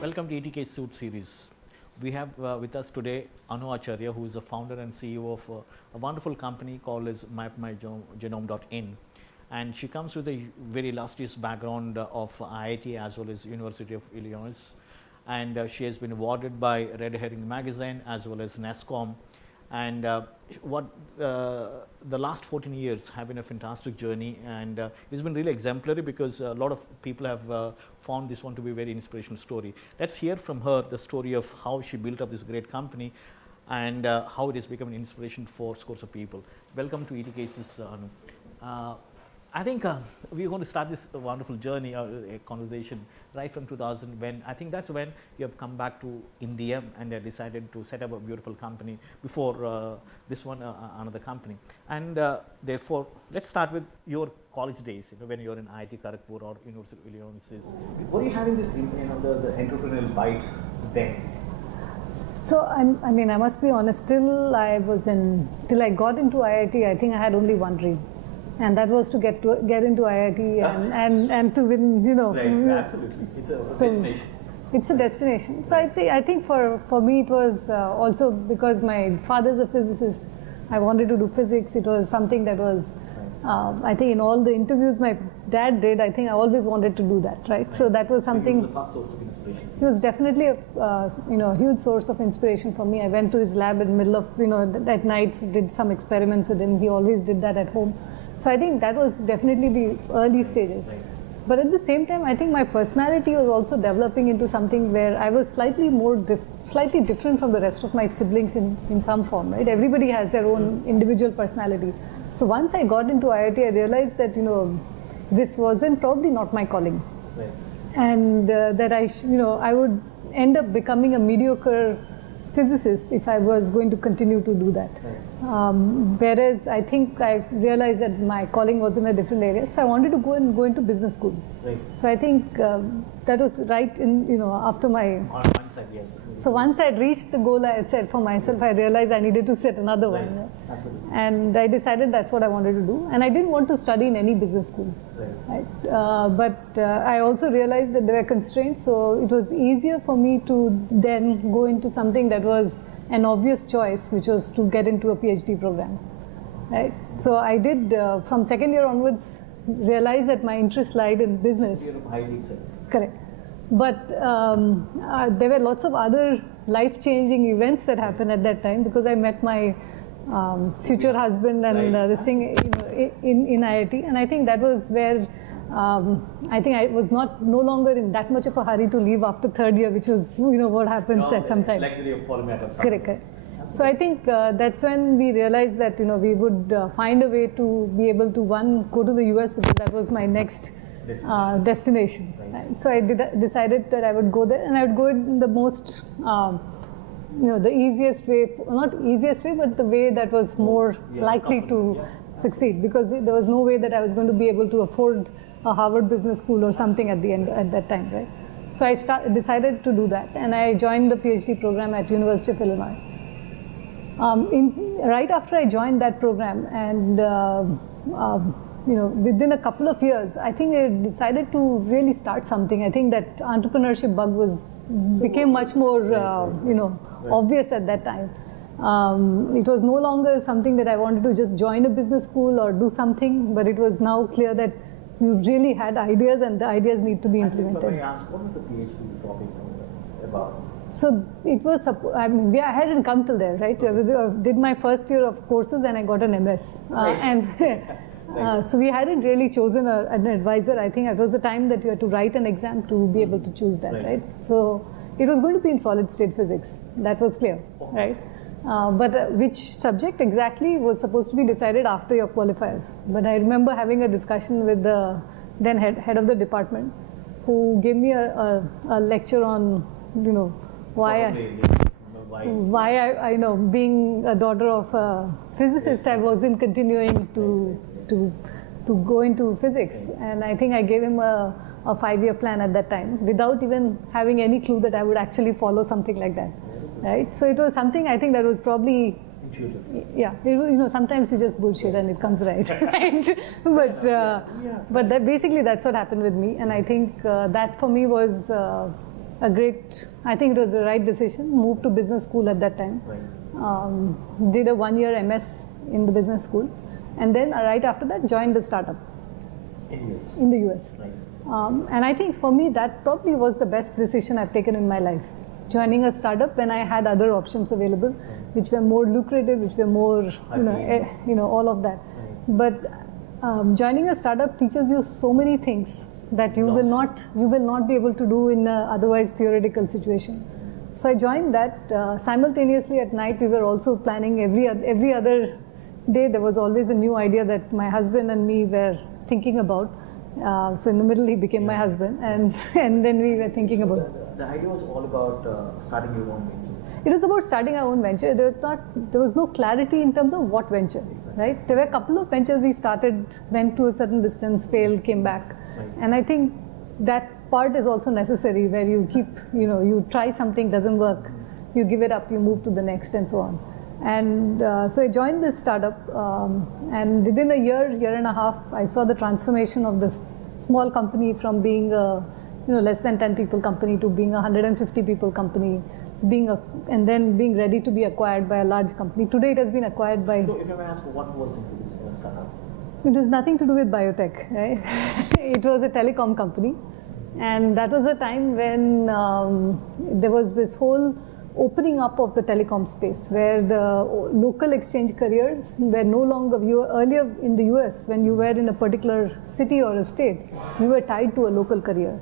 Welcome to ETK Suit Series. We have with us today Anu Acharya, who is the founder and CEO of a wonderful company called as MapMyGenome.in. And she comes with a very illustrious background of IIT as well as University of Illinois. And she has been awarded by Red Herring Magazine as well as NASSCOM. And the last 14 years have been a fantastic journey, and it's been really exemplary because a lot of people have found this one to be a very inspirational story. Let's hear from her the story of how she built up this great company and how it has become an inspiration for scores of people. Welcome to ET Cases, Anu. I think we're going to start this wonderful journey, a conversation right from 2000, when I think that's when you have come back to India and decided to set up a beautiful company before this one, another company. And therefore, let's start with your college days, when you're in IIT Kharagpur or University of Illinois. Were you having this, the entrepreneurial bites then? So I must be honest, till I got into IIT, I think I had only one dream. And that was to get into IIT and to win, Right, absolutely. It's a destination. It's a destination. So I think for me it was also because my father's a physicist. I wanted to do physics. It was something that was, I think in all the interviews my dad did, I think I always wanted to do that, right? So that was something. It was the first source of inspiration. It was definitely a huge source of inspiration for me. I went to his lab in the middle of, at nights, did some experiments with him. He always did that at home. So I think that was definitely the early stages. Right. But at the same time, I think my personality was also developing into something where I was slightly different from the rest of my siblings in some form, right? Everybody has their own individual personality. So once I got into IIT, I realized that, this wasn't probably not my calling. Right. And that I would end up becoming a mediocre physicist if I was going to continue to do that. Right. Whereas I think I realized that my calling was in a different area, so I wanted to go into business school. Right. So I think that was right in after my. On one side, yes. So once I reached the goal I had set for myself, I realized I needed to set another Right. one. Absolutely. And I decided that's what I wanted to do, and I didn't want to study in any business school. Right. But I also realized that there were constraints, so it was easier for me to then go into something that was an obvious choice, which was to get into a PhD program. Right. So I did from second year onwards realize that my interest lied in business. You're of highly itself. Correct. But there were lots of other life-changing events that happened at that time because I met my future husband and Right. this thing in IIT, and I think that was where I think I was no longer in that much of a hurry to leave after third year, which was what happens at some time. Luxury of format of Correct. So I think that's when we realized that we would find a way to be able to go to the US, because that was my next destination. Right. So I decided that I would go there, and I would go in the most the easiest way, not easiest way, but the way that was more likely to succeed, because there was no way that I was going to be able to afford a Harvard Business School or something at that time, right? So I decided to do that, and I joined the PhD program at University of Illinois. Right after I joined that program, and within a couple of years, I think I decided to really start something. I think that entrepreneurship bug became much more obvious at that time. It was no longer something that I wanted to just join a business school or do something, but it was now clear that you really had ideas, and the ideas need to be implemented. Somebody asked, what was the PhD topic about? So it was, I hadn't come till there, right? I did my first year of courses and I got an MS. So we hadn't really chosen an advisor. I think it was the time that you had to write an exam to be able to choose that, right? So it was going to be in solid state physics. That was clear, right? But which subject exactly was supposed to be decided after your qualifiers. But I remember having a discussion with the then head of the department, who gave me a lecture on, why I being a daughter of a physicist, I wasn't continuing to go into physics. And I think I gave him a 5-year plan at that time, without even having any clue that I would actually follow something like that. Right? So it was something I think that was probably intuitive. Yeah, sometimes you just bullshit and it comes right, right? But that basically that's what happened with me, and I think that for me was I think it was the right decision. Moved to business school at that time. Right. Did a 1-year MS in the business school, and then right after that joined the startup in the US. Right. And I think for me that probably was the best decision I've taken in my life. Joining a startup when I had other options available, which were more lucrative, which were more, all of that. Right. But joining a startup teaches you so many things that you will not be able to do in a otherwise theoretical situation. So I joined that. Simultaneously at night we were also planning every other day. There was always a new idea that my husband and me were thinking about. So in the middle he became my husband, and then we were thinking about. The idea was all about starting your own venture. It was about starting our own venture. There was no clarity in terms of what venture, right? There were a couple of ventures we started, went to a certain distance, failed, came back. Right. And I think that part is also necessary, where you keep, you try something, doesn't work, you give it up, you move to the next and so on. And so I joined this startup, and within a year and a half, I saw the transformation of this small company from being a less than 10 people company to being a 150 people company, and then being ready to be acquired by a large company. Today it has been acquired by. So if I may ask, what was into this startup? It was nothing to do with biotech, right? It was a telecom company, and that was a time when there was this whole opening up of the telecom space, where the local exchange careers were no longer. Earlier in the US, when you were in a particular city or a state, you were tied to a local career.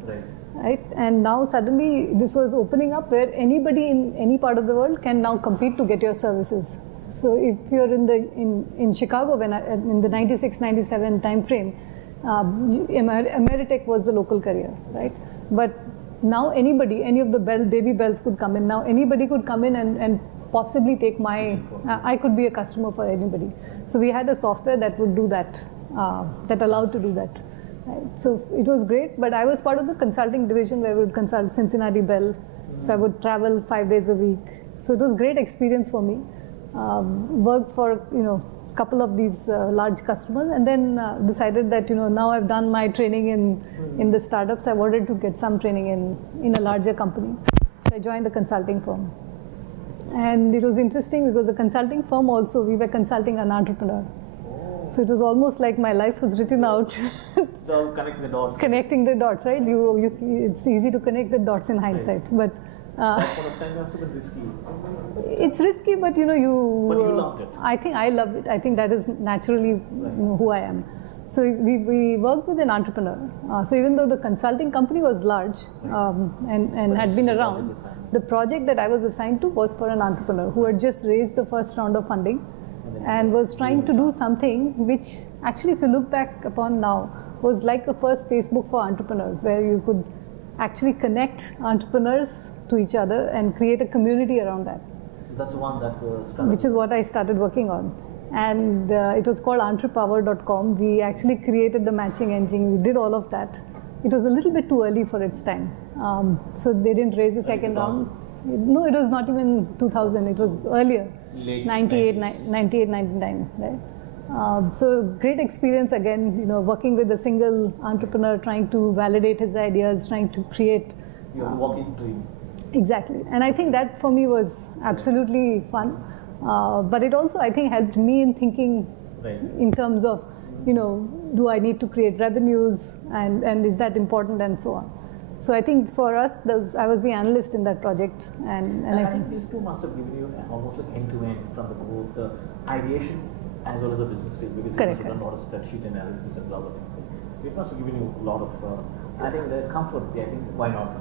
Right? And now suddenly this was opening up where anybody in any part of the world can now compete to get your services. So if you're in Chicago, in the 96-97 time frame, Ameritech was the local career, right? But now anybody, any of the baby bells could come in. Now anybody could come in and possibly take I could be a customer for anybody. So we had a software that would do that, that allowed to do that. Right. So it was great, but I was part of the consulting division where we would consult Cincinnati Bell. So I would travel 5 days a week. So it was great experience for me. Worked for a couple of these large customers, and then decided that now I've done my training in the startups. I wanted to get some training in a larger company. So I joined a consulting firm, and it was interesting because the consulting firm also, we were consulting an entrepreneur. So it was almost like my life was written out. So connecting the dots. Connecting the dots, right? It's easy to connect the dots in hindsight, but. That point of time was super risky. It's risky, but But you loved it. I think I love it. I think that is naturally who I am. So we worked with an entrepreneur. So even though the consulting company was large and had been around, the project that I was assigned to was for an entrepreneur who had just raised the first round of funding and was trying to do something which actually, if you look back upon now, was like the first Facebook for entrepreneurs, where you could actually connect entrepreneurs to each other and create a community around that. That's the one that started. Which is what I started working on. And it was called entrepower.com. We actually created the matching engine. We did all of that. It was a little bit too early for its time. So they didn't raise the second round. No, it was not even 2000. It was earlier. Late 98, 99, right? So great experience again, working with a single entrepreneur, trying to validate his ideas, trying to create. You have to walk his dream. Exactly. And I think that for me was absolutely fun. But it also, I think, helped me in thinking in terms of, do I need to create revenues and is that important and so on. So I think for us, I was the analyst in that project. And I think these two must have given you almost like end-to-end from both the ideation as well as the business stage, because you must have done a lot of spreadsheet analysis and blah, blah, blah. It must have given you a lot of, I think, the comfort. I think, why not?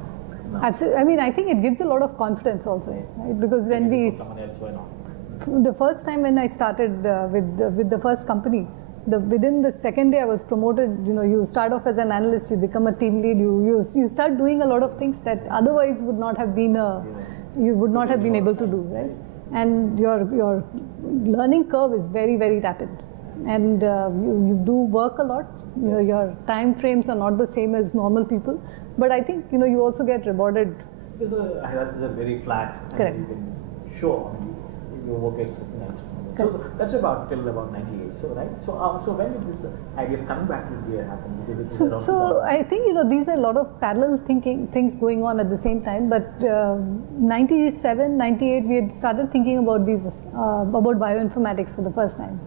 No. Absolutely. I mean, I think it gives a lot of confidence also, right? Because when someone else, why not? The first time when I started with the first company, within the second day I was promoted. You start off as an analyst, you become a team lead, you start doing a lot of things that otherwise would not have been you would not have been able to do, right? And your learning curve is very, very rapid, and you do work a lot. Your time frames are not the same as normal people, but I think you also get rewarded. Because the hierarchies are very flat. Correct. And you can show your work gets recognized from the So that's about till about 98. So right. So when did this idea of coming back to India happen? Because it is around So 2000. I think these are a lot of parallel things going on at the same time. But 97, 98, we had started thinking about about bioinformatics for the first time.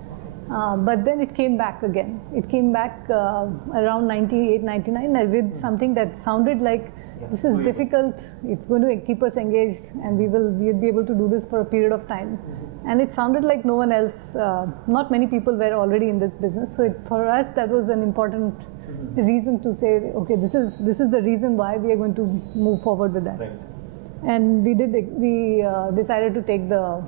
But then it came back again. It came back around 98, 99 with something that sounded like this is difficult. It's going to keep us engaged, and we'll be able to do this for a period of time. And it sounded like no one else. Not many people were already in this business. So for us, that was an important reason to say, okay, this is the reason why we are going to move forward with that. Right. And we decided to take the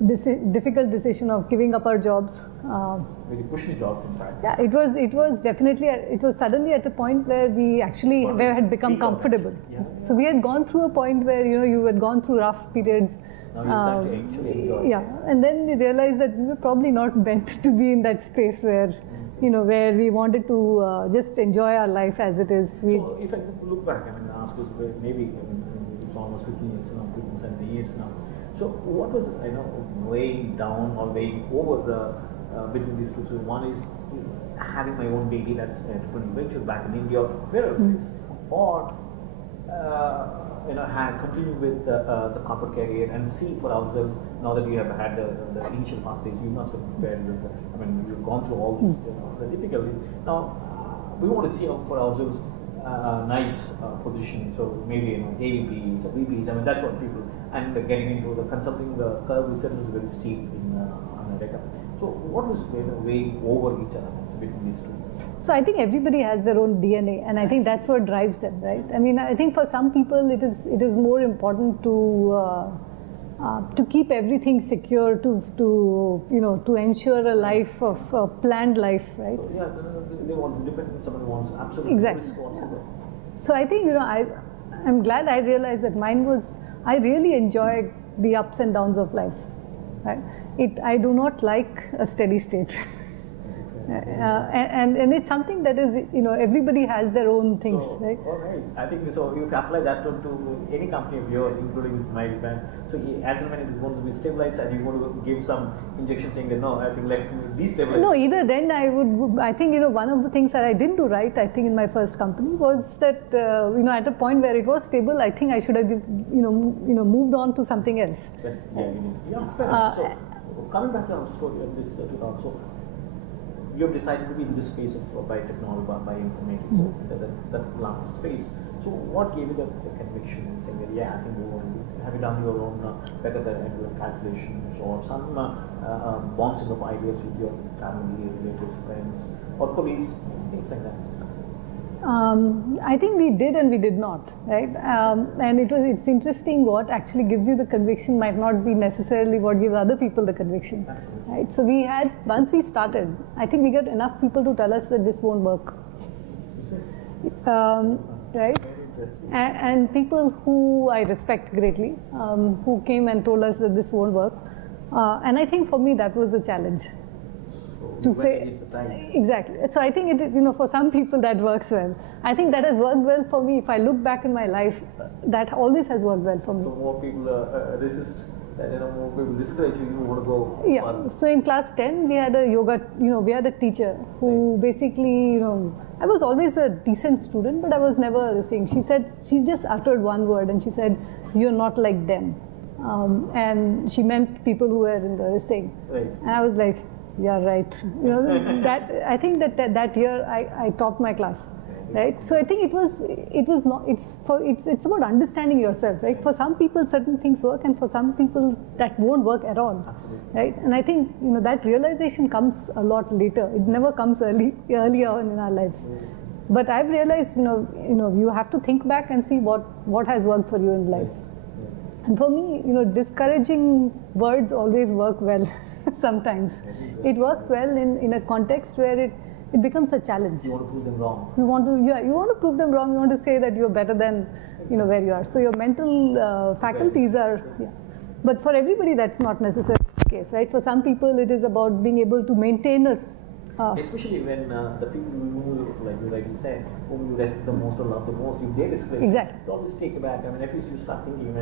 this difficult decision of giving up our jobs. Very pushy jobs, in fact. Yeah, it was definitely, it was suddenly at a point where we actually had become comfortable. Yeah. So we had gone through a point where, you had gone through rough periods. Now you're trying to actually enjoy. Yeah, and then we realized that we were probably not meant to be in that space where, where we wanted to just enjoy our life as it is. So if I look back, ask you, maybe it's almost 15 years now, 15, 17 years now. So what was weighing down or weighing over the between these two? So one is having my own baby, that's venture back in India, wherever it is, or continue with the corporate career and see for ourselves. Now that we have had the initial past days, we must have prepared. We've gone through all these the difficulties. Now we want to see for ourselves nice position. So maybe AVPs or VPs. That's what people. And getting into the consulting, the curve itself is very steep in America. So what was weighing over each other between these two? So I think everybody has their own DNA, and I think that's what drives them, right? I think for some people it is more important to keep everything secure, to ensure a life of a planned life, right? So yeah, they want independence. Someone wants absolute risk whatsoever. So I think I'm glad I realized that mine was. I really enjoy the ups and downs of life, right? I do not like a steady state. And it's something that is, everybody has their own things, right? All right. I think so. If you apply that to any company of yours, including with my band, so as and when it wants to be stabilized, and you want to give some injection saying that no, I think let's destabilize. No, either then I think one of the things that I didn't do right, I think in my first company was that at a point where it was stable, I think I should have moved on to something else. Fair enough. So coming back to our story of this so you have decided to be in this space of biotechnology, bioinformatics, so that large space. So what gave you the conviction saying that I think we want to have you done your own better than calculations or some bouncing of ideas with your family, relatives, friends, or colleagues, things like that? I think we did and we did not, right? And it's interesting what actually gives you the conviction might not be necessarily what gives other people the conviction. Absolutely. Right? So once we started, I think we got enough people to tell us that this won't work. Right? Very interesting. And people who I respect greatly, who came and told us that this won't work. And I think for me that was a challenge. To say exactly. So I think for some people that works well. I think that has worked well for me. If I look back in my life, that always has worked well for me. So more people resist, more people discourage you. You want to go. Yeah. further. So in class 10, we had a yoga. We had a teacher who basically, I was always a decent student, but I was never saying. She just uttered one word, and she said, "You're not like them," and she meant people who were in the thing. Right. And I was like, yeah, right. That I think that year I topped my class, right? So I think it was not. It's about understanding yourself, right? For some people, certain things work, and for some people that won't work at all, right? And I think that realization comes a lot later. It never comes early on in our lives. But I've realized, you have to think back and see what has worked for you in life. And for me, discouraging words always work well. Sometimes it works well in a context where it becomes a challenge. You want to prove them wrong. You want to prove them wrong. You want to say that you're better than where you are. So your mental faculties are. Yeah. But for everybody, that's not necessarily the case, right? For some people, it is about being able to maintain us. Especially when the people who, like you rightly said, whom you respect the most or love the most, if they discourage, Exactly. you always take it back. At least you start thinking,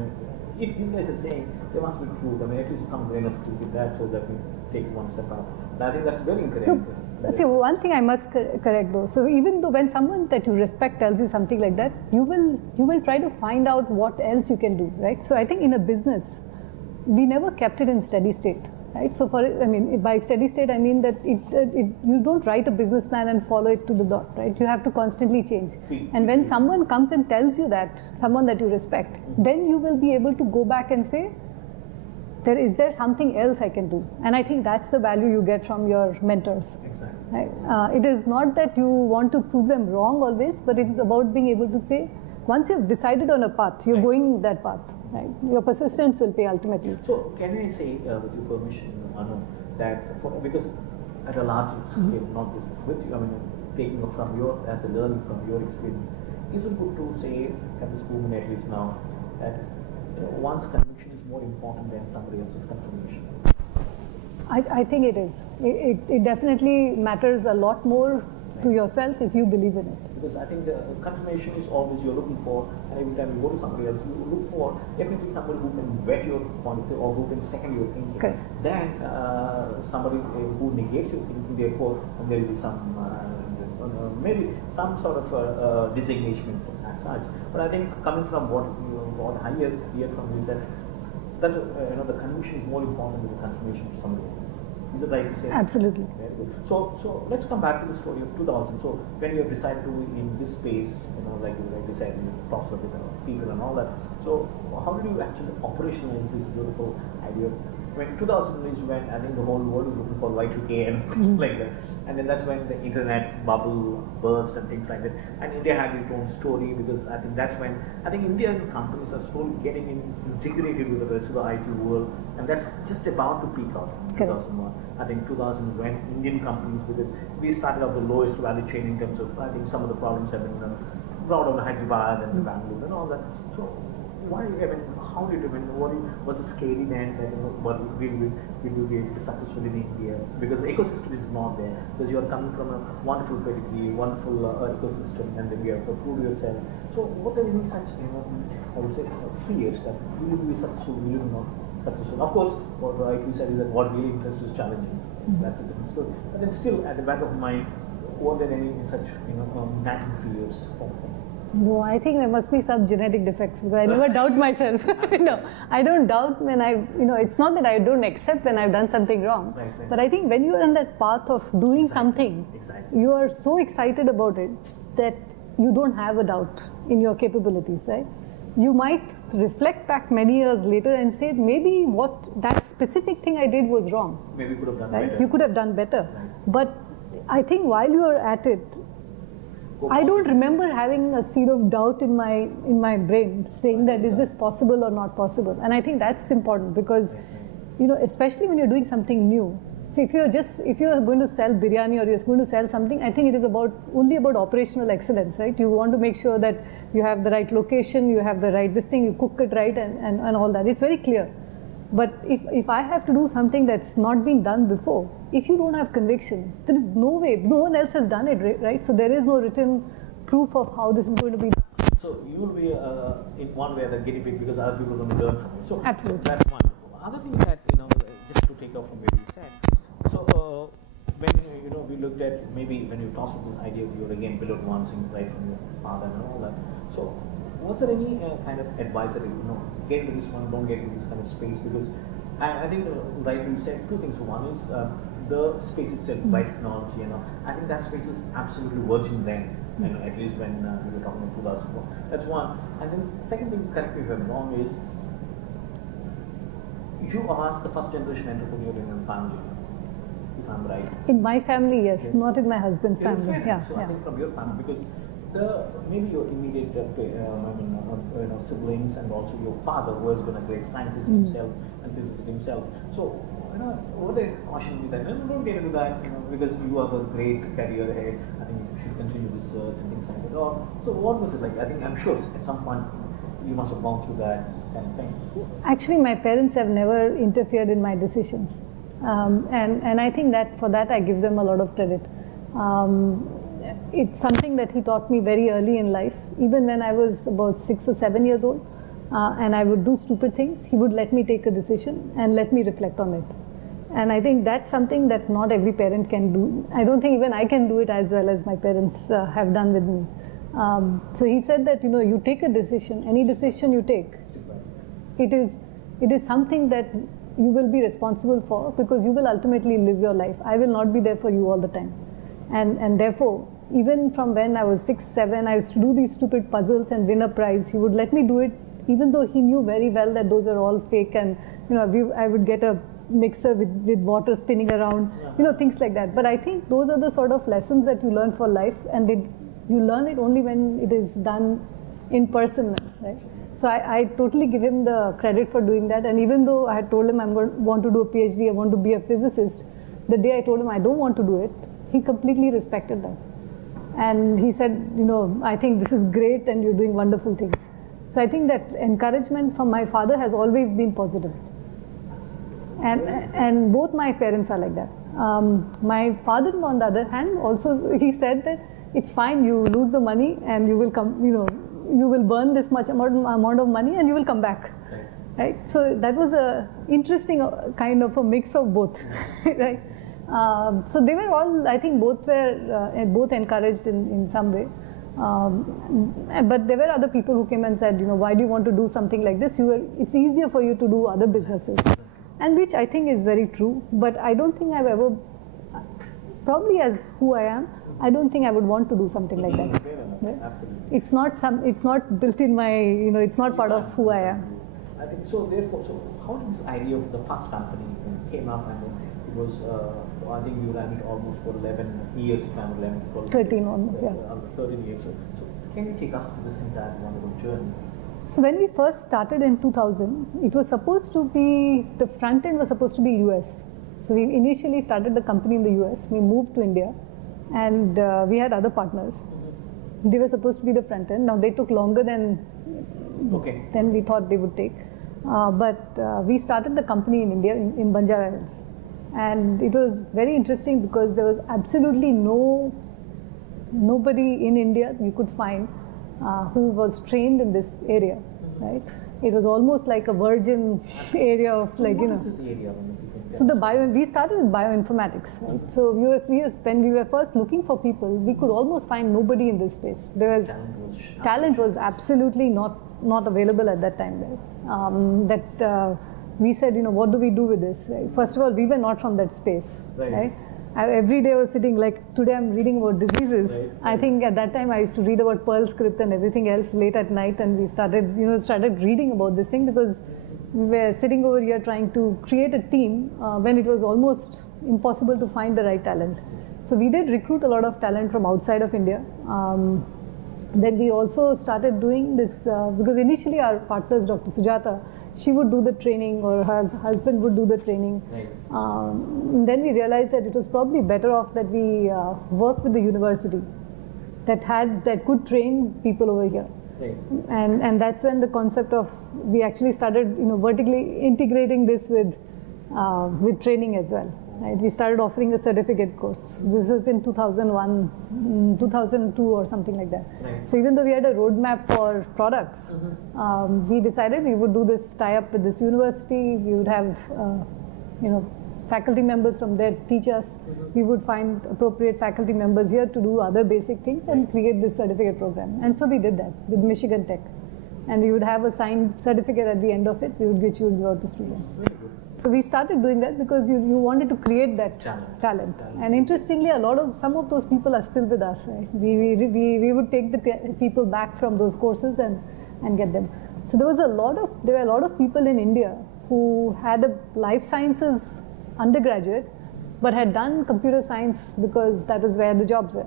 if these guys are saying there must be truth, I mean, at least some grain of truth in that, so that we take one step up. And I think that's very encouraging. See, one thing I must correct though. So even though when someone that you respect tells you something like that, you will try to find out what else you can do, right? So I think in a business, we never kept it in steady state, right? So by steady state, I mean that you don't write a business plan and follow it to the dot, right? You have to constantly change. And when someone comes and tells you that, someone that you respect, then you will be able to go back and say, is there something else I can do? And I think that's the value you get from your mentors. Exactly. Right? It is not that you want to prove them wrong always, but it is about being able to say, once you've decided on a path, you're going that path. Right? Your persistence will pay ultimately. So can I say, with your permission, Anu, that because at a larger scale, not this with you, I mean, taking from as a learning from your experience, is it good to say at this moment at least now that one's conviction is more important than somebody else's confirmation? I think it is. It definitely matters a lot more to yourself if you believe in it. Because I think the confirmation is always you're looking for, and every time you go to somebody else, you look for definitely somebody who can vet your point of view or who can second your thinking. Okay. Then somebody who negates your thinking, therefore there will be some maybe some sort of disengagement as such. But I think coming from what I hear from you is that the conviction is more important than the confirmation for somebody else. Is it right to say? Absolutely. Very good. So let's come back to the story of 2000. So when you have decided to in this space, like you said, you talked with people and all that. So how did you actually operationalize this beautiful idea? When 2000 is when I think the whole world is looking for Y2K and things like that. And then that's when the internet bubble burst and things like that. And India had its own story because I think that's when Indian companies are slowly getting integrated with the rest of the IT world, and that's just about to peak out. 2001. I think 2000 is when Indian companies, because we started off the lowest value chain in terms of, I think some of the problems have been brought out of Hyderabad and Bangalore and all that. So why, how did was it scary then that what will we be able to successful in India? Because the ecosystem is not there. Because you are coming from a wonderful pedigree, wonderful ecosystem, and then you have to prove yourself. So what are any such, I would say, fears that you will be successful, you will not successful? Of course, what you said is that what really interests is challenging. That's a different story. But then still, at the back of mind, were there any such, nagging fears or thing? No, I think there must be some genetic defects because I never doubt myself. No, I don't doubt when it's not that I don't accept when I've done something wrong. Right. But I think when you are on that path of doing something, you are so excited about it that you don't have a doubt in your capabilities, right? You might reflect back many years later and say, maybe that specific thing I did was wrong. Maybe you could have done better. Right? You could have done better. Right. But I think while you are at it, I don't remember having a seed of doubt in my brain saying that is this possible or not possible. And I think that's important because, especially when you're doing something new. See, if you're going to sell biryani or you're going to sell something, I think it is only about operational excellence, right? You want to make sure that you have the right location, you have the right you cook it right and all that. It's very clear. But if I have to do something that's not been done before, if you don't have conviction, there is no way, no one else has done it, right? So there is no written proof of how this is going to be done. So you will be in one way the guinea pig because other people are going to learn from you. So absolutely. That's wonderful. Other thing that, just to take off from where you said, so when we looked at maybe when you tossed with this idea of you're again below one thing right from your father and all that. So was there any kind of advisory, get into this one, don't get into this kind of space? Because I think, right, you said two things. One is the space itself, right, technology, I think that space is absolutely virgin then, at least when we were talking about 2004. That's one. And then second thing, correct me if I'm wrong, is you are the first generation entrepreneur in your family, if I'm right. In my family, yes. Not in my husband's family. Yeah. So I think from your family, because maybe your immediate siblings and also your father, who has been a great scientist himself and physicist himself. So, were they cautioning you that don't get into that, because you have a great career ahead. I think you should continue research and things like that. So what was it like? I think I'm sure at some point you must have gone through that kind of thing. Actually, my parents have never interfered in my decisions, and I think that for that I give them a lot of credit. It's something that he taught me very early in life. Even when I was about 6 or 7 years old, and I would do stupid things, he would let me take a decision and let me reflect on it. And I think that's something that not every parent can do. I don't think even I can do it as well as my parents have done with me. So he said that, you take a decision, any decision you take, it is something that you will be responsible for, because you will ultimately live your life. I will not be there for you all the time. And therefore, even from when I was 6, 7, I used to do these stupid puzzles and win a prize. He would let me do it, even though he knew very well that those are all fake, and I would get a mixer with water spinning around, things like that. But I think those are the sort of lessons that you learn for life, and you learn it only when it is done in person, right? So I totally give him the credit for doing that. And even though I had told him want to do a PhD, I want to be a physicist, the day I told him I don't want to do it, he completely respected that. And he said, I think this is great and you're doing wonderful things. So I think that encouragement from my father has always been positive. And both my parents are like that. My father-in-law, on the other hand, also he said that it's fine, you lose the money and you will come, you will burn this much amount of money and you will come back. Right? So that was a interesting kind of a mix of both. Right? So they were all, I think both were both encouraged in some way. But there were other people who came and said, why do you want to do something like this? It's easier for you to do other businesses. And which I think is very true, but I don't think I've ever, probably as who I am, I don't think I would want to do something like that. Right? Absolutely. It's not built in my, it's not part of who I am. I think so. Therefore, how did this idea of the first company came up? And it was, I think you ran it almost for 11 years, if I'm 11, 12 13 years, almost, yeah. 13 years. So can you take us through this entire wonderful journey? So when we first started in 2000, it was supposed to be, the front end was supposed to be US. So we initially started the company in the US. We moved to India, and we had other partners. They were supposed to be the front end. Now they took longer than we thought they would take. But we started the company in India, in Banjara Hills. And it was very interesting because there was absolutely nobody in India you could find who was trained in this area, right? It was almost like a virgin area of What is this area? So we started with bioinformatics, right? So when we were first looking for people, we could almost find nobody in this space. Talent was absolutely not available at that time, right? We said, what do we do with this? Right? First of all, we were not from that space, right? Every day I was sitting, like today I'm reading about diseases. Right. I think at that time I used to read about Perl script and everything else late at night, and we started reading about this thing because we were sitting over here trying to create a team when it was almost impossible to find the right talent. So we did recruit a lot of talent from outside of India. Then we also started doing this because initially our partners, Dr. Sujata, she would do the training, or her husband would do the training. Right. Then we realized that it was probably better off that we work with the university that could train people over here. Right. And that's when the concept of, we actually started vertically integrating this with training as well. Right? We started offering a certificate course. This was in 2001, 2002 or something like that. Right. So even though we had a roadmap for products, we decided we would do this tie-up with this university. We would have, faculty members from there teach us. We would find appropriate faculty members here to do other basic things and create this certificate program. And so we did that with Michigan Tech. And we would have a signed certificate at the end of it, which you would go to students. So we started doing that because you wanted to create that talent. And interestingly, some of those people are still with us. Right? We would take the people back from those courses and get them. So there were a lot of people in India who had a life sciences undergraduate, but had done computer science because that was where the jobs were.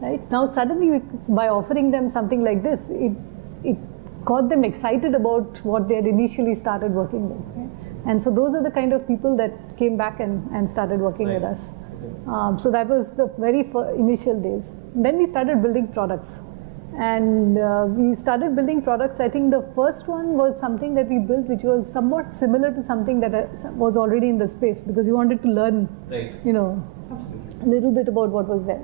Right? Now suddenly, by offering them something like this, it got them excited about what they had initially started working with. Right? And so those are the kind of people that came back and started working with us. So that was the very initial days. Then we started building products. And we started building products. I think the first one was something that we built which was somewhat similar to something that was already in the space, because we wanted to learn, a little bit about what was there.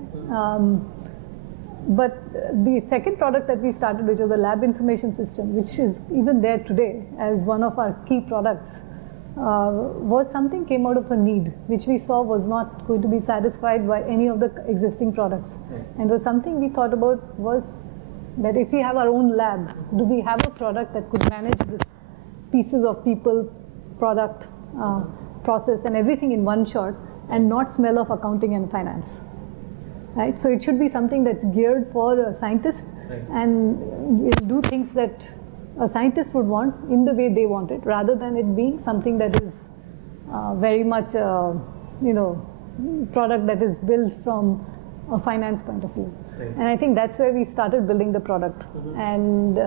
But the second product that we started, which was the lab information system, which is even there today as one of our key products, was something came out of a need, which we saw was not going to be satisfied by any of the existing products. Right. And was something we thought about was that if we have our own lab, do we have a product that could manage this pieces of people, product, process and everything in one shot and not smell of accounting and finance? Right? So it should be something that's geared for a scientist, right, and will do things that a scientist would want in the way they want it, rather than it being something that is very much product that is built from a finance point of view. Right. And I think that's where we started building the product. And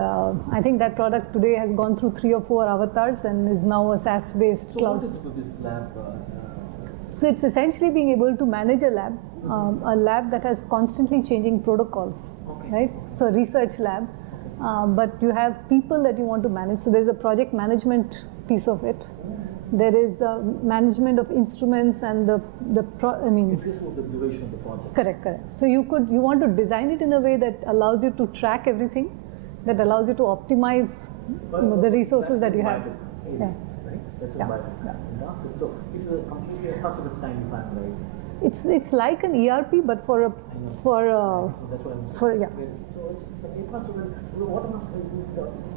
I think that product today has gone through 3 or 4 avatars and is now a SaaS-based So cloud. what is this lab? So it's essentially being able to manage a lab that has constantly changing protocols, Okay. right? So a research lab, but you have people that you want to manage. So there's a project management piece of it. There is management of instruments and Increasing of the duration of the project. Correct. So you want to design it in a way that allows you to track everything, that allows you to optimize the resources that you have. Yeah. Right? That's a biotech. Fantastic. So it's a completely first of its kind, if I'm right. It's like an ERP, but for That's what I'm saying. for yeah. So it must have been, what must have been,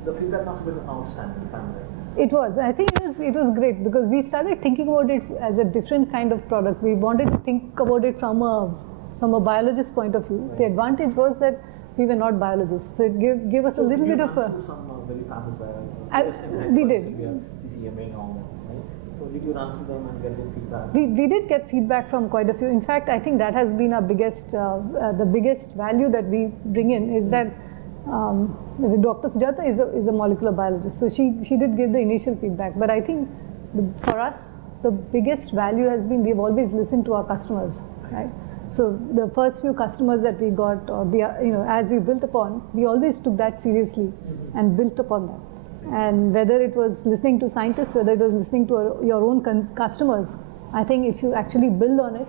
the feedback must have been outstanding, if I'm right. It was. I think it was great because we started thinking about it as a different kind of product. We wanted to think about it from a biologist point of view. Right. The advantage was that we were not biologists, so it gave us a little bit of a. Some very famous biologists. We did. CCMA and all that, right? So did you run through them and get the feedback? We did get feedback from quite a few. In fact, I think that has been our biggest, the biggest value that we bring in is that. Dr. Sujata is a molecular biologist, so she did give the initial feedback. But I think for us, the biggest value has been we've always listened to our customers, right? So the first few customers that we got, or as we built upon, we always took that seriously and built upon that. And whether it was listening to scientists, whether it was listening to your own customers, I think if you actually build on it,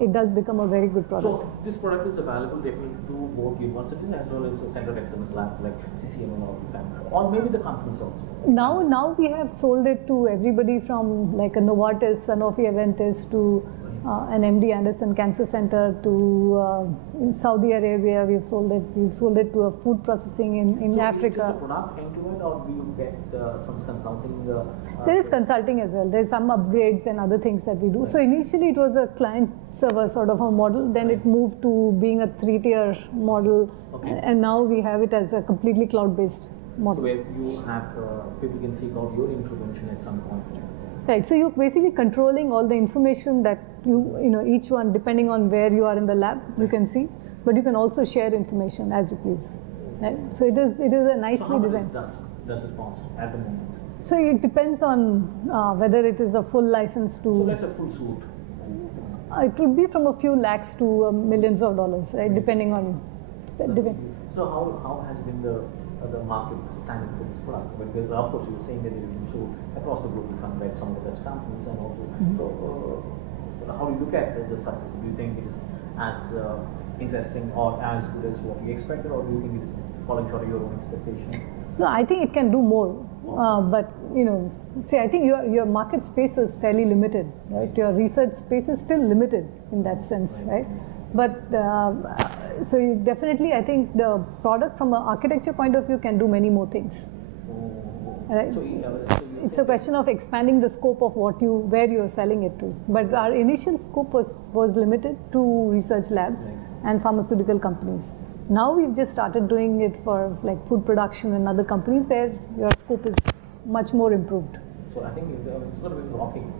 it does become a very good product. So this product is available definitely to both universities as well as the center of excellence labs like CCM or maybe the companies also. Now we have sold it to everybody from like a Novartis, Sanofi Aventis to an MD Anderson Cancer Center to in Saudi Arabia. We've sold it to a food processing in so Africa. Is it just the product end to end, or do you get some consulting? There is consulting as well. There's some upgrades and other things that we do. Right. So initially it was a client server sort of a model. Then it moved to being a 3-tier model, and now we have it as a completely cloud-based model. So where you have people can seek out your intervention at some point. Right. So you're basically controlling all the information that each one, depending on where you are in the lab, you can see, but you can also share information as you please. Right. So it is a nicely designed. Does it cost at the moment? So it depends on whether it is a full license to. So that's a full suite. It would be from a few lakhs to millions of dollars, right? Depending on. So how has been the market standing for this product? Because of course you were saying that it is being sold across the globe from some of the best companies and also. So how do you look at the success? Do you think it is as interesting or as good as what you expected, or do you think it's falling short of your own expectations? No, I think it can do more. But I think your market space is fairly limited, right? Your research space is still limited in that sense, right? But so definitely, I think the product from an architecture point of view can do many more things. Right? So it's a question of expanding the scope of where you are selling it to. But our initial scope was limited to research labs and pharmaceutical companies. Now we've just started doing it for like food production and other companies where your scope is much more improved. So I think it's going to be rocking.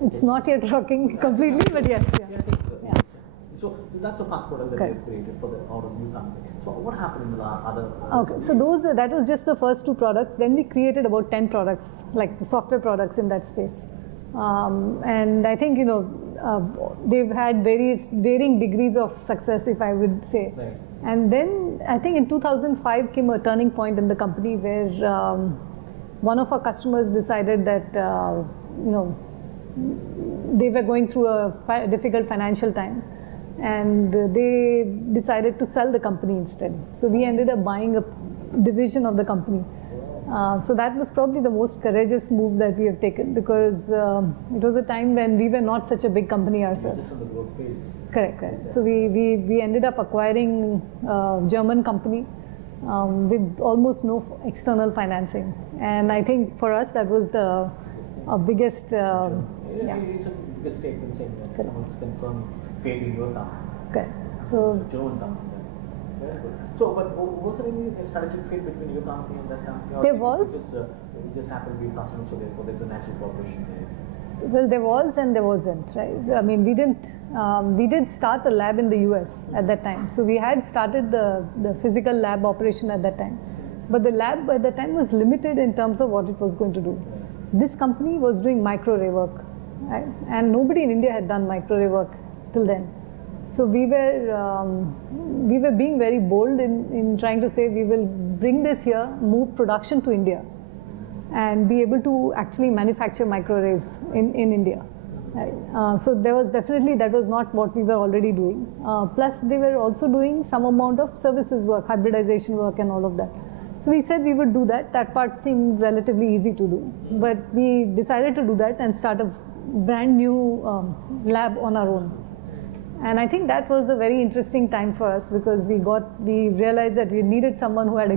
It's not yet rocking completely, but yes. Yeah. So that's the first product that we have created for the new company. So what happened in the other? Okay, so that was just the first 2 products. Then we created about 10 products, like the software products in that space. And I think they've had varying degrees of success, if I would say. Right. And then I think in 2005 came a turning point in the company where one of our customers decided that they were going through a difficult financial time. and they decided to sell the company instead. So we ended up buying a division of the company. So that was probably the most courageous move that we have taken, because it was a time when we were not such a big company ourselves. Just on the growth phase. Correct, correct. So we ended up acquiring a German company with almost no external financing. And I think for us that was the biggest, yeah. It's a biggest statement saying that someone's confirming faith in your company. Correct. So German company. Very good. So, but was there any strategic fit between your company and that company? Or There is it was. Because it just happened to be customers, so therefore there's a natural cooperation there. well, there was and there wasn't, right? I mean, we did start a lab in the US at that time. So we had started the physical lab operation at that time. But the lab at that time was limited in terms of what it was going to do. This company was doing microarray work, right? And nobody in India had done microarray work till then. So we were being very bold in trying to say we will bring this here, move production to India, and be able to actually manufacture microarrays in India. Right? So there was definitely, that was not what we were already doing. Plus they were also doing some amount of services work, hybridization work and all of that. So we said we would do that. That part seemed relatively easy to do. But we decided to do that and start a brand new lab on our own. And I think that was a very interesting time for us, because we realized that we needed someone who had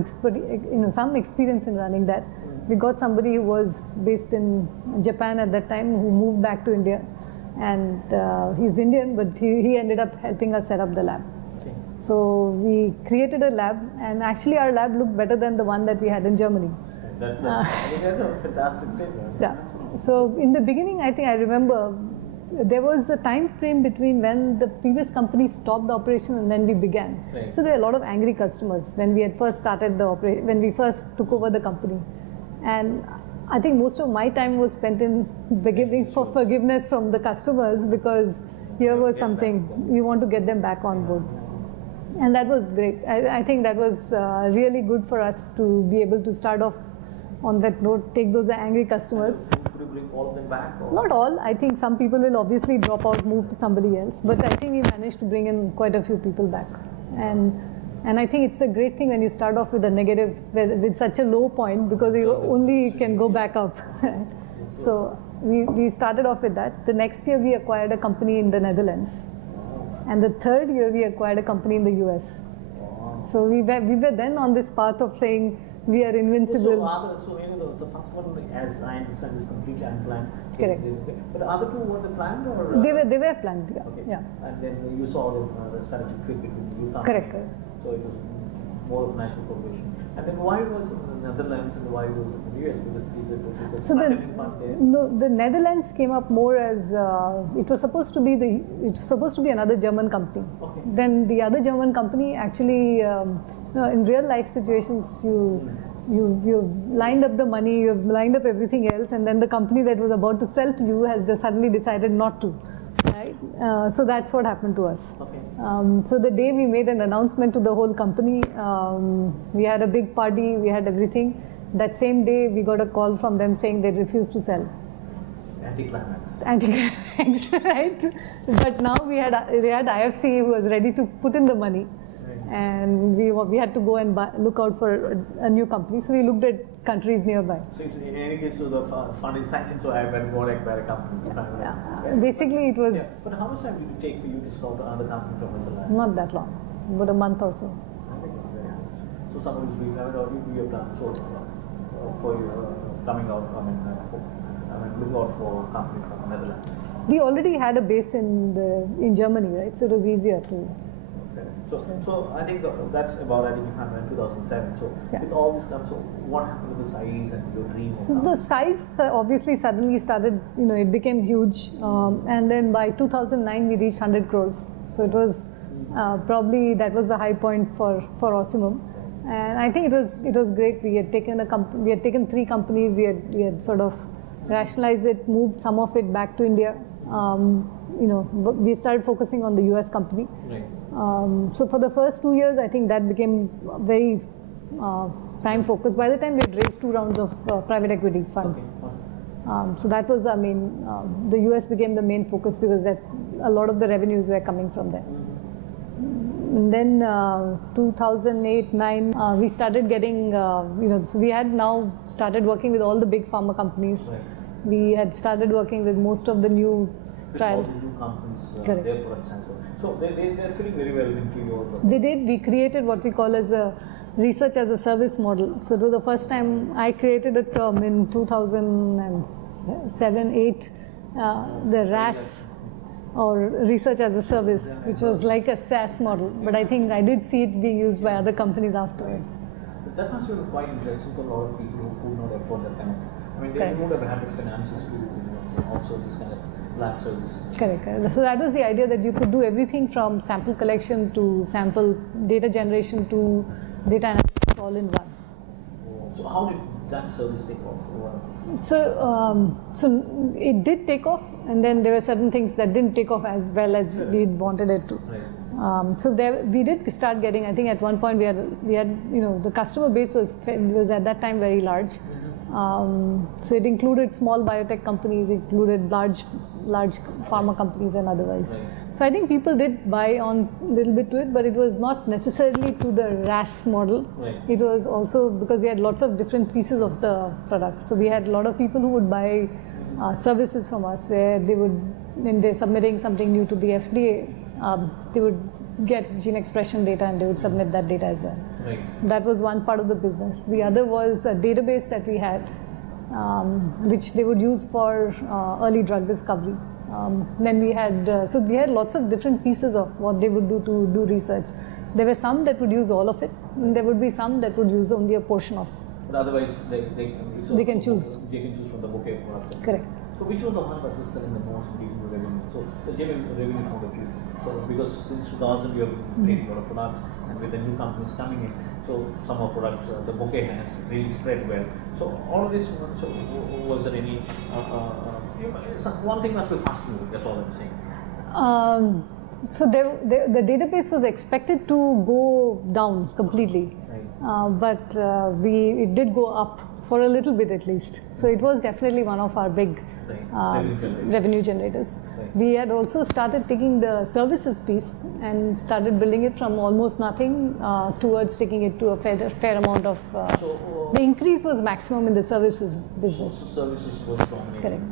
some experience in running that. We got somebody who was based in Japan at that time, who moved back to India, and he's Indian, but he ended up helping us set up the lab. Okay. So we created a lab, and actually our lab looked better than the one that we had in Germany. I think that's a fantastic statement. Yeah. So in the beginning, I think I remember there was a time frame between when the previous company stopped the operation and when we began. Right. So there were a lot of angry customers when we had first started the operation, when we first took over the company. And I think most of my time was spent in begging for forgiveness from the customers, because here was something, we want to get them back on board. And that was great. I think that was really good for us to be able to start off on that note, take those angry customers. Could you bring all of them back? Or? Not all. I think some people will obviously drop out, move to somebody else. But I think we managed to bring in quite a few people back. And I think it's a great thing when you start off with a negative, with such a low point, because you only can go back up. So we started off with that. The next year we acquired a company in the Netherlands. And the third year we acquired a company in the US. So we were then on this path of saying, we are invincible. So the first one, as I understand, is completely unplanned. Correct. But the other two, were they planned or? They were planned, yeah. Okay. Yeah. And then you saw the strategic fit between you company. Correct. So it was more of national cooperation. And then why was it in the Netherlands and why was it in the US? Because is it because So part there? no, the Netherlands came up more as it was supposed to be another German company. Okay. Then the other German company actually, in real life situations, you've lined up the money, you've lined up everything else, and then the company that was about to sell to you has just suddenly decided not to. Right? So that's what happened to us. Okay. So the day we made an announcement to the whole company, we had a big party, we had everything. That same day, we got a call from them saying they refused to sell. Anticlimax. Anticlimax, right? But now we had IFC who was ready to put in the money, and we had to go and look out for a new company. So we looked at countries nearby. So it's, in any case, so the fund is sanctioned, so I went more like by a company. Yeah. Basically, it was But how much time did it take for you to scout another company from Netherlands? not that long, about a month or so. So someone is doing, or you have done so for your coming out, looking out for a company from the Netherlands. We already had a base in Germany, right? So it was easier to. So I think that's about, I think, if I'm in 2007. So Yeah. with all this comes, so what happened to the size and your dream? So the size obviously suddenly started, it became huge. And then by 2009, we reached 100 crores. So it was probably, that was the high point for Ossimum. And I think it was great. We had taken 3 companies. We had sort of rationalized it, moved some of it back to India. We started focusing on the US company. Right. So for the first 2 years, I think that became very prime focus. By the time we had raised 2 rounds of private equity funds. Okay. So that was, the US became the main focus, because that a lot of the revenues were coming from there. Mm-hmm. And then 2008-9, we started getting, so we had now started working with all the big pharma companies. Right. We had started working with most of the new trial. All the new companies, Correct. their products and so on. So they're fitting very well into your. They did. We created what we call as a research as a service model. So it was the first time I created a term in 2007-8, the RAS, or research as a service, which was like a SaaS model. But I think I did see it being used by other companies after it. That must have been quite interesting for a lot of people who could not afford that kind of. I mean, they Correct. would have had the finances to also this kind of lab services. Correct, correct. So that was the idea, that you could do everything from sample collection to sample data generation to data analysis all in one. So how did that service take off? So it did take off, and then there were certain things that didn't take off as well as we wanted it to. Right. So there we did start getting. I think at one point we had the customer base was at that time very large. So it included small biotech companies, included large pharma companies and otherwise. Right. So I think people did buy on a little bit to it, but it was not necessarily to the RAS model. Right. It was also because we had lots of different pieces of the product. So we had a lot of people who would buy services from us, where they would, when they're submitting something new to the FDA, they would get gene expression data and they would submit that data as well. Right. That was one part of the business. The other was a database that we had, which they would use for early drug discovery. Then we had, so we had lots of different pieces of what they would do to do research. There were some that would use all of it, and there would be some that would use only a portion of. But otherwise, they can choose. They can choose from the bouquet of products. Correct. So which was the one that was selling the most giving you revenue? So the genuine revenue point of view. So because since 2000 you have been creating a lot of products, and with the new companies coming in, so some of products, the bouquet has really spread well. So all of this, so was there any, one thing must be fast moving, that's all I'm saying. So the database was expected to go down completely, Right. but it did go up for a little bit at least. So it was definitely one of our big revenue generators. Right. We had also started taking the services piece and started building it from almost nothing towards taking it to a fair amount of. The increase was maximum in the services business. So services was dominating. Correct.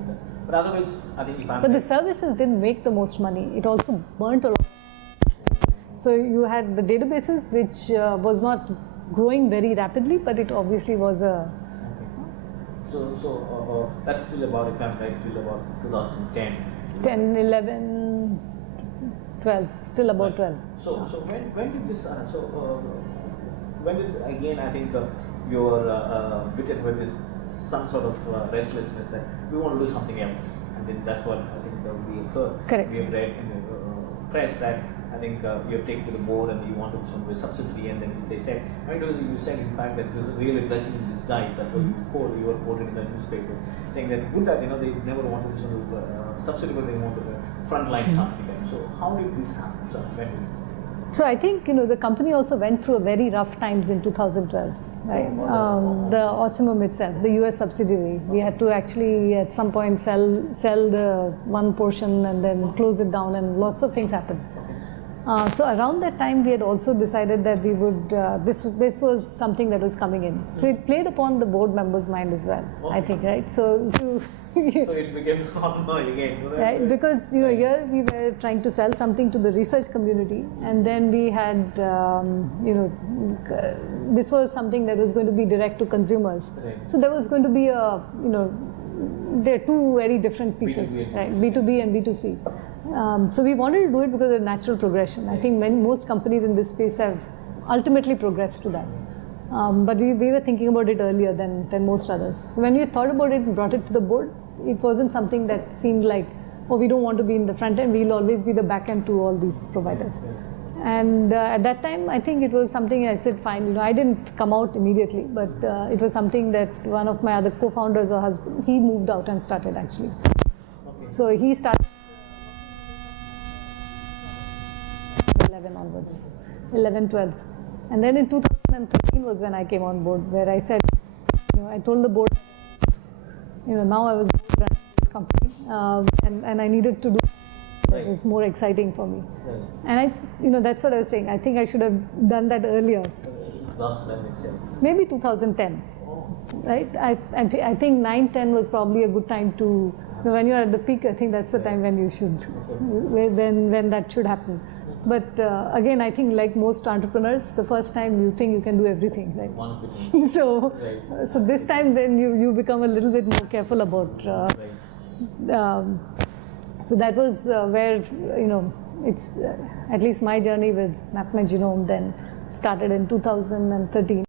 But otherwise, I think if I'm. But the services didn't make the most money. It also burnt a lot. So you had the databases, which was not growing very rapidly, but it obviously was a. So that's still about, if I'm right, till about 2010. 10, 11, 12, till about 12. So when did this? When did again? I think you were bitten with this some sort of restlessness that we want to do something else, and then that's what I think we have heard. Correct. We have read in the press that I think you have taken to the board and you wanted some subsidy, and then they said, I know you said in fact that it was a really blessing in disguise that you were quoted in the newspaper, saying that good that they never wanted this subsidy, but they wanted a frontline company. So how did this happen? So when did So I think the company also went through a very rough times in 2012. Right, the Ossimum itself, the US subsidiary, we had to actually at some point sell the one portion and then close it down, and lots of things happened. So around that time, we had also decided that we would. This was something that was coming in. So it played upon the board members' mind as well. I think, right? So so it became normal again, right? Because here we were trying to sell something to the research community, and then we had this was something that was going to be direct to consumers. Right. So there was going to be a there are two very different pieces, B2B and right? B2C. B2B and B2C. So we wanted to do it because of natural progression. I think most companies in this space have ultimately progressed to that. But we were thinking about it earlier than most others. So when we thought about it and brought it to the board, it wasn't something that seemed like, oh, we don't want to be in the front end, we'll always be the back end to all these providers. And at that time, I think it was something I said, fine, I didn't come out immediately, but it was something that one of my other co-founders or husband, he moved out and started actually. Okay. So he started 11 onwards, 11, 12. And then in 2013 was when I came on board, where I said, I told the board, now I was running this company, and I needed to do That was more exciting for me. And that's what I was saying. I think I should have done that earlier. 2010 itself. Maybe 2010, right? I think 9-10 was probably a good time to, when you're at the peak, I think that's the time when you should, when that should happen. But again, I think like most entrepreneurs, the first time you think you can do everything, right? Once between. So this time then you become a little bit more careful about. So that was where it's at least my journey with Map My Genome then started in 2013.